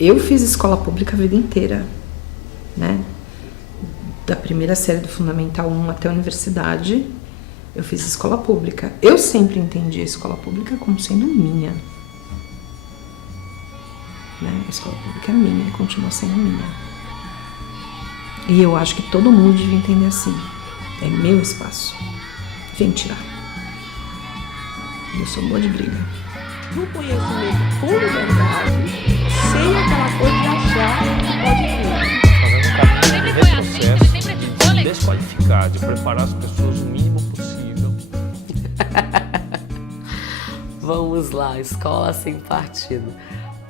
Eu fiz escola pública a vida inteira, né? Da primeira série do Fundamental 1 até a universidade, eu fiz escola pública. Eu sempre entendi a escola pública como sendo minha. Né? A escola pública é minha e continua sendo minha. E eu acho que todo mundo devia entender assim. É meu espaço. Vem tirar. Eu sou boa de briga. No conhecimento por verdade, sem aquela coisa de achar que pode ter. Fazendo um caminho de retrocesso, de se desqualificar, de preparar as pessoas o mínimo possível. Vamos lá, escola sem partido.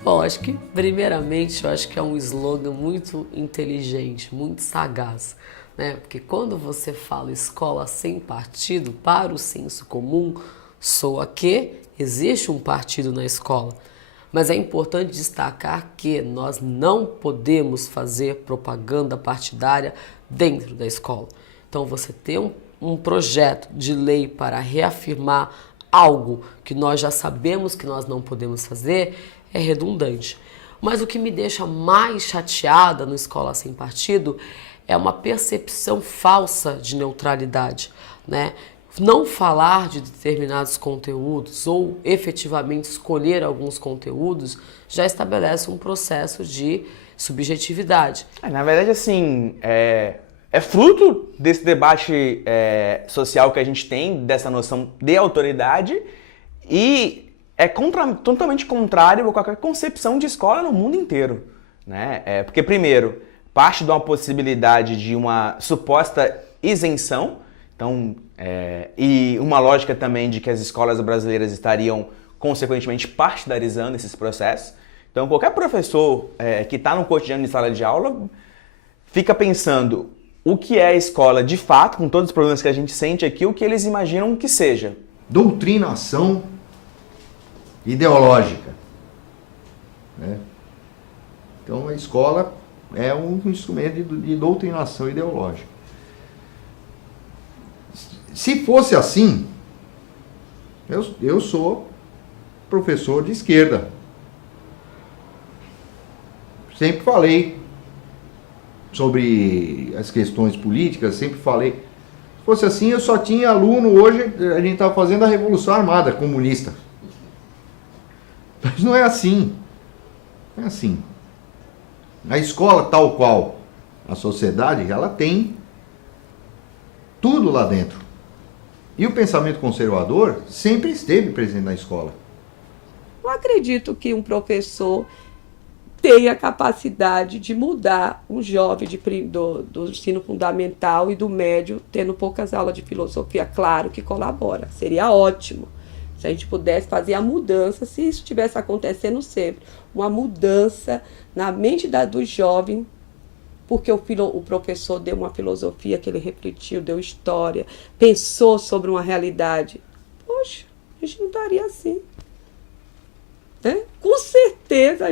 Bom, acho que, primeiramente, eu acho que é um slogan muito inteligente, muito sagaz, né? Porque quando você fala escola sem partido, para o senso comum, soa que existe um partido na escola. Mas é importante destacar que nós não podemos fazer propaganda partidária dentro da escola. Então, você ter um projeto de lei para reafirmar algo que nós já sabemos que nós não podemos fazer é redundante. Mas o que me deixa mais chateada no Escola Sem Partido é uma percepção falsa de neutralidade, né? Não falar de determinados conteúdos ou efetivamente escolher alguns conteúdos já estabelece um processo de subjetividade. Na verdade, assim, é fruto desse debate social que a gente tem, dessa noção de autoridade, e é totalmente contrário a qualquer concepção de escola no mundo inteiro, né? Porque, primeiro, parte de uma possibilidade de uma suposta isenção, então, e uma lógica também de que as escolas brasileiras estariam, consequentemente, partidarizando esses processos. Então, qualquer professor que está no cotidiano de sala de aula fica pensando o que é a escola de fato, com todos os problemas que a gente sente aqui, o que eles imaginam que seja. Doutrinação ideológica, né? Então a escola é um instrumento de doutrinação ideológica. Se fosse assim, eu sou professor de esquerda. Sempre falei sobre as questões políticas, sempre falei. Se fosse assim, eu só tinha aluno hoje, a gente estava fazendo a Revolução Armada comunista. Mas não é assim. Não é assim. A escola, tal qual a sociedade, ela tem tudo lá dentro. E o pensamento conservador sempre esteve presente na escola. Não acredito que um professor tenha a capacidade de mudar um jovem do ensino fundamental e do médio, tendo poucas aulas de filosofia. Claro que colabora, seria ótimo. Se a gente pudesse fazer a mudança, se isso estivesse acontecendo sempre, uma mudança na mente do jovem, porque o professor deu uma filosofia que ele refletiu, deu história, pensou sobre uma realidade. Poxa, a gente não estaria assim. Né? Com certeza,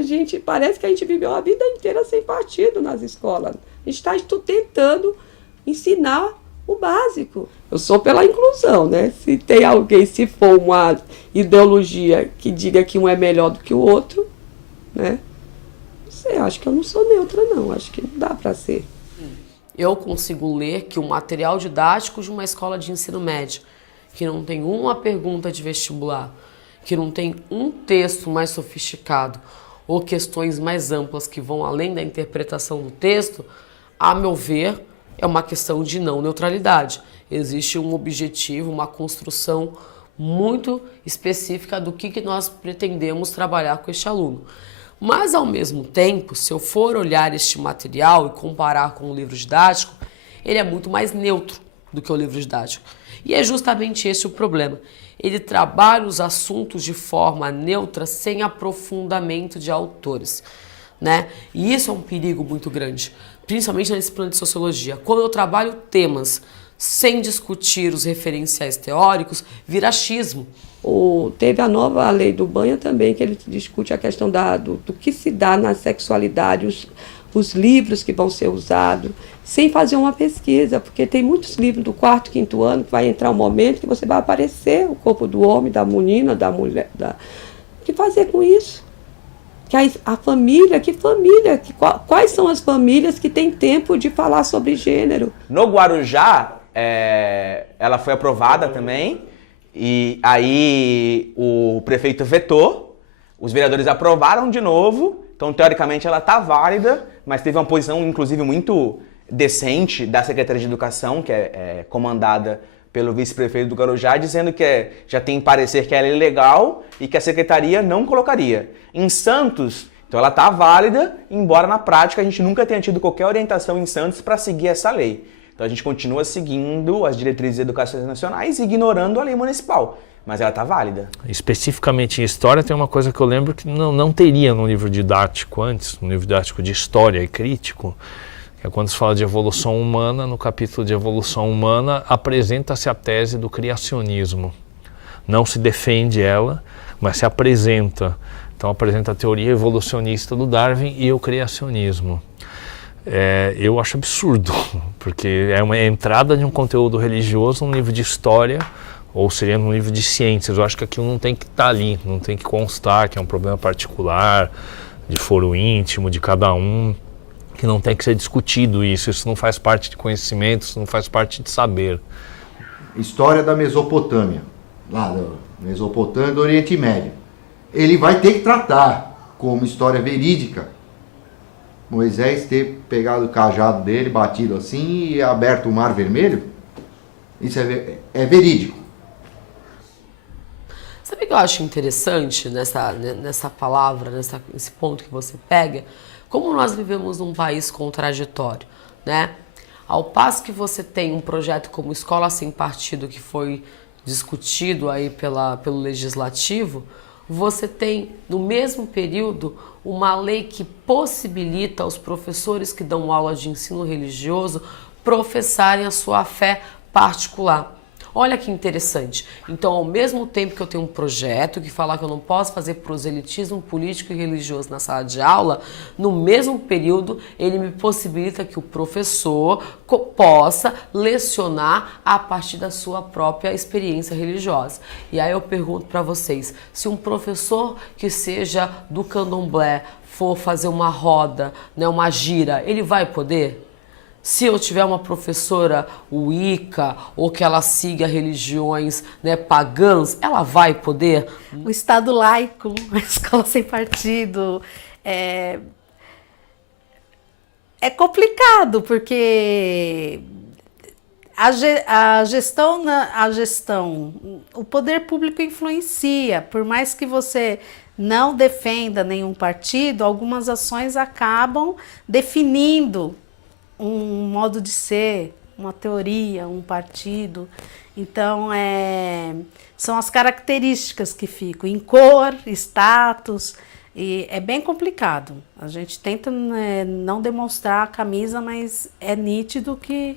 parece que a gente viveu a vida inteira sem partido nas escolas. A gente está tentando ensinar o básico. Eu sou pela inclusão, né? Se tem alguém, se for uma ideologia que diga que um é melhor do que o outro, né? Não sei, acho que eu não sou neutra, não. Acho que não dá para ser. Eu consigo ler que o material didático de uma escola de ensino médio, que não tem uma pergunta de vestibular, que não tem um texto mais sofisticado ou questões mais amplas que vão além da interpretação do texto, a meu ver, é uma questão de não neutralidade. Existe um objetivo, uma construção muito específica do que nós pretendemos trabalhar com este aluno. Mas, ao mesmo tempo, se eu for olhar este material e comparar com o livro didático, ele é muito mais neutro do que o livro didático. E é justamente esse o problema. Ele trabalha os assuntos de forma neutra, sem aprofundamento de autores, né? E isso é um perigo muito grande, principalmente na disciplina de sociologia. Quando eu trabalho temas sem discutir os referenciais teóricos, vira achismo. Teve a nova lei do Banha também, que ele discute a questão do que se dá na sexualidade, os livros que vão ser usados, sem fazer uma pesquisa, porque tem muitos livros do 4º, 5º ano que vai entrar um momento que você vai aparecer o corpo do homem, da menina, da mulher. O que fazer com isso? Que a família, quais são as famílias que têm tempo de falar sobre gênero? No Guarujá, ela foi aprovada também, e aí o prefeito vetou, os vereadores aprovaram de novo, então teoricamente ela está válida, mas teve uma posição inclusive muito decente da Secretaria de Educação, que é comandada pelo vice-prefeito do Guarujá, dizendo que já tem parecer que ela é ilegal e que a secretaria não colocaria. Em Santos, então ela está válida, embora na prática a gente nunca tenha tido qualquer orientação em Santos para seguir essa lei. Então a gente continua seguindo as diretrizes educacionais nacionais e ignorando a lei municipal, mas ela está válida. Especificamente em história, tem uma coisa que eu lembro que não teria no livro didático antes, no livro didático de história e crítico, que é quando se fala de evolução humana, no capítulo de evolução humana, apresenta-se a tese do criacionismo. Não se defende ela, mas se apresenta. Então apresenta a teoria evolucionista do Darwin e o criacionismo. Eu acho absurdo, porque é uma entrada de um conteúdo religioso num livro de história, ou seria num livro de ciências. Eu acho que aquilo não tem que estar ali, não tem que constar que é um problema particular, de foro íntimo, de cada um, que não tem que ser discutido isso não faz parte de conhecimento, isso não faz parte de saber. História da Mesopotâmia, lá da Mesopotâmia do Oriente Médio. Ele vai ter que tratar como história verídica Moisés ter pegado o cajado dele, batido assim e aberto o Mar Vermelho. Isso é verídico. Sabe o que eu acho interessante nessa palavra, nesse ponto que você pega? Como nós vivemos num país contraditório, né? Ao passo que você tem um projeto como Escola Sem Partido, que foi discutido aí pelo Legislativo, você tem, no mesmo período, uma lei que possibilita aos professores que dão aula de ensino religioso professarem a sua fé particular. Olha que interessante. Então, ao mesmo tempo que eu tenho um projeto que fala que eu não posso fazer proselitismo político e religioso na sala de aula, no mesmo período ele me possibilita que o professor possa lecionar a partir da sua própria experiência religiosa. E aí eu pergunto para vocês, se um professor que seja do candomblé for fazer uma roda, né, uma gira, ele vai poder? Se eu tiver uma professora wicca ou que ela siga religiões, né, pagãs, ela vai poder? O Estado laico, a escola sem partido, é complicado, porque a gestão, o poder público influencia, por mais que você não defenda nenhum partido, algumas ações acabam definindo um modo de ser, uma teoria, um partido. Então, são as características que ficam em cor, status, e é bem complicado. A gente tenta não demonstrar a camisa, mas é nítido que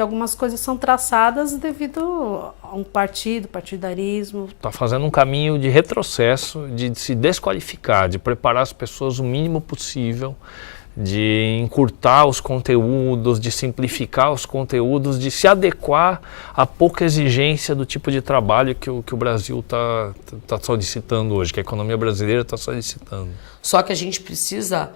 algumas coisas são traçadas devido a um partidarismo. Está fazendo um caminho de retrocesso, de se desqualificar, de preparar as pessoas o mínimo possível, de encurtar os conteúdos, de simplificar os conteúdos, de se adequar à pouca exigência do tipo de trabalho que o Brasil está solicitando hoje, que a economia brasileira está solicitando. Só que a gente precisa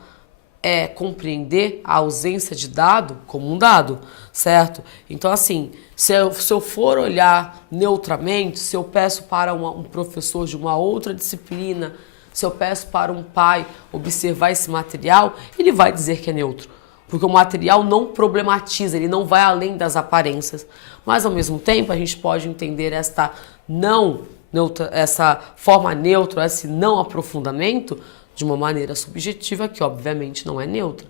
compreender a ausência de dado como um dado, certo? Então, assim, se eu for olhar neutramente, se eu peço para um professor de uma outra disciplina, se eu peço para um pai observar esse material, ele vai dizer que é neutro. Porque o material não problematiza, ele não vai além das aparências. Mas, ao mesmo tempo, a gente pode entender essa forma neutra, esse não aprofundamento, de uma maneira subjetiva, que obviamente não é neutra.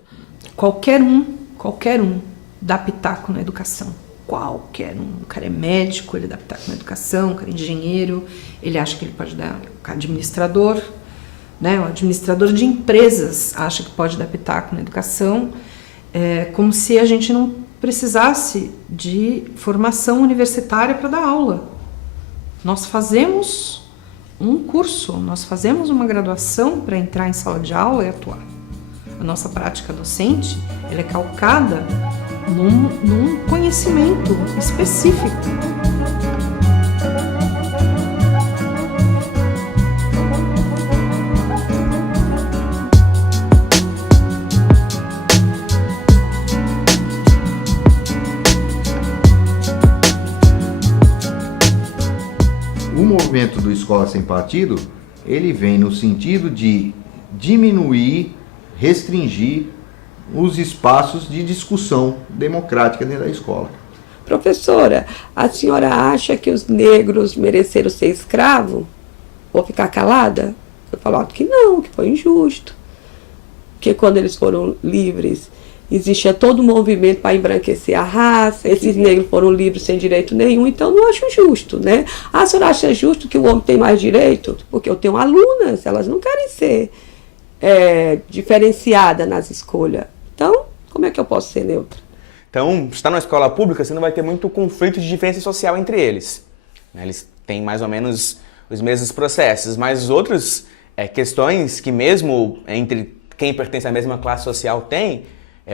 Qualquer um dá pitaco na educação. Qualquer um. O cara é médico, ele dá pitaco na educação, o cara é engenheiro, ele acha que ele pode dar, o administrador, né? O administrador de empresas acha que pode dar pitaco na educação, como se a gente não precisasse de formação universitária para dar aula. Nós fazemos um curso, nós fazemos uma graduação para entrar em sala de aula e atuar. A nossa prática docente, ela é calcada num conhecimento específico. movimento do Escola Sem Partido, ele vem no sentido de diminuir, restringir os espaços de discussão democrática dentro da escola. Professora, a senhora acha que os negros mereceram ser escravos? Ou ficar calada? Eu falo que não, que foi injusto. Porque quando eles foram livres, existia todo um movimento para embranquecer a raça, esses negros foram livres sem direito nenhum, então não acho justo, né? A senhora acha justo que o homem tem mais direito? Porque eu tenho alunas, elas não querem ser diferenciadas nas escolhas. Então, como é que eu posso ser neutra? Então, se está na escola pública, você não vai ter muito conflito de diferença social entre eles. Eles têm mais ou menos os mesmos processos, mas outras questões que mesmo entre quem pertence à mesma classe social tem,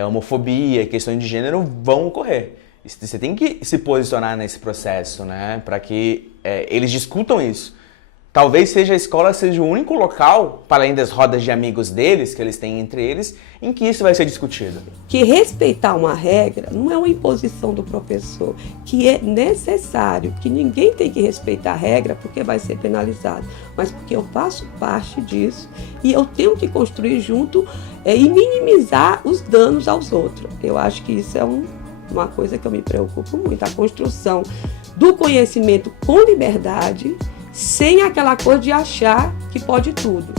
homofobia, questões de gênero, vão ocorrer. Você tem que se posicionar nesse processo, né, para que eles discutam isso. Talvez a escola seja o único local, para além das rodas de amigos deles, que eles têm entre eles, em que isso vai ser discutido. Que respeitar uma regra não é uma imposição do professor, que é necessário, que ninguém tem que respeitar a regra porque vai ser penalizado, mas porque eu faço parte disso e eu tenho que construir junto e minimizar os danos aos outros. Eu acho que isso é uma coisa que eu me preocupo muito, a construção do conhecimento com liberdade, sem aquela coisa de achar que pode tudo.